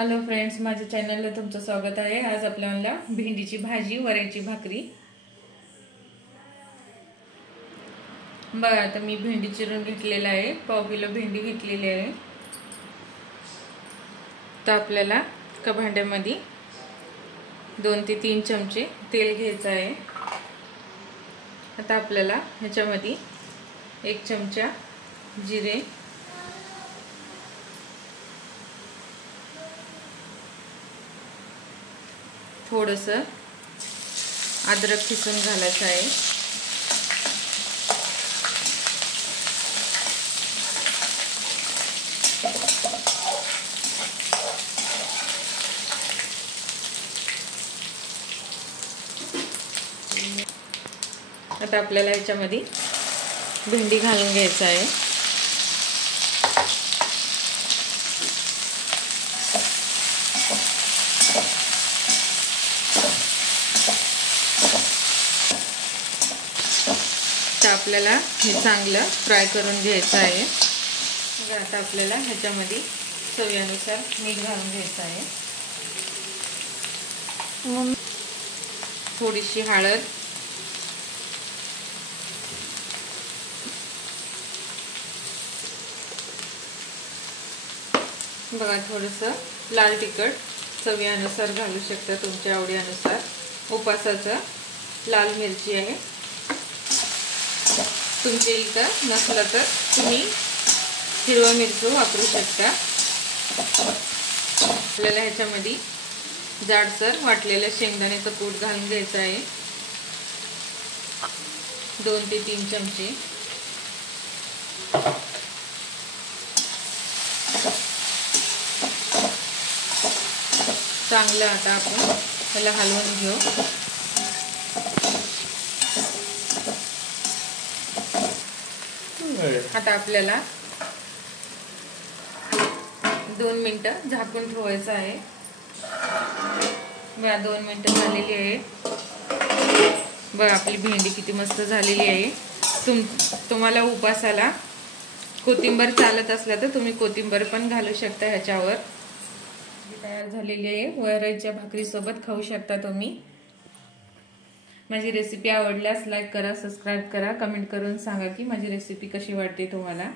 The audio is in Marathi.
हॅलो फ्रेंड्स, माझ्या चॅनलला तुमचं स्वागत आहे। आज आपल्याला भेंडीची भाजी, वऱ्याची भाकरी। बघा, आता मी भेंडी चिरून घेतलेला आहे, पाव किलो भेंडी घेतलेली आहे। तर आपल्याला एका भांड्यामध्ये 2 ते 3 चमचे तेल घ्यायचं आहे। आता आपल्याला ह्याच्यामध्ये 1 चमचा जिरे, थोडंसं अद्रक किसून घालायचं आहे। आता आपल्याला याच्यामध्ये भेंडी घालून घ्यायचं आहे। तर आपल्याला हे चांगलं फ्राय करून घ्यायचं आहे। आता आपल्याला ह्याच्यामध्ये चवीनुसार मीठ घालून घ्यायचं आहे, थोडीशी हळद, बघा थोडंसं लाल तिखट चवीनुसार घालू शकता, तुमच्या आवडीनुसार। उपासाचं लाल मिरची आहे, तुमच्या इथं नसलं तर तुम्ही हिरवा मिरची वापरू शकता। आपल्याला ह्याच्यामध्ये जाडसर वाटलेलं शेंगदाण्याचं कूट घालून घ्यायचं आहे, 2 ते 3 चमचे। चांगलं आता आपण त्याला हलवून घेऊ। आता आपल्याला 2 मिनिटं झाकून ठेवायचं आहे। बघा 2 मिनिटं झालेली आहे। बघा आपली भेंडी किती मस्त झालेली आहे। तुम्हाला उपासाला कोथिंबीर चालत असलं तर तुम्ही कोथिंबीर पण घालू शकता ह्याच्यावर। तयार झालेली आहे, वऱ्याच्या भाकरी सोबत खाऊ शकता तुम्ही। माझी रेसिपी आवडल्यास लाईक करा, सबस्क्राइब करा, कमेंट करून सांगा की माझी रेसिपी कशी वाटते तुम्हाला।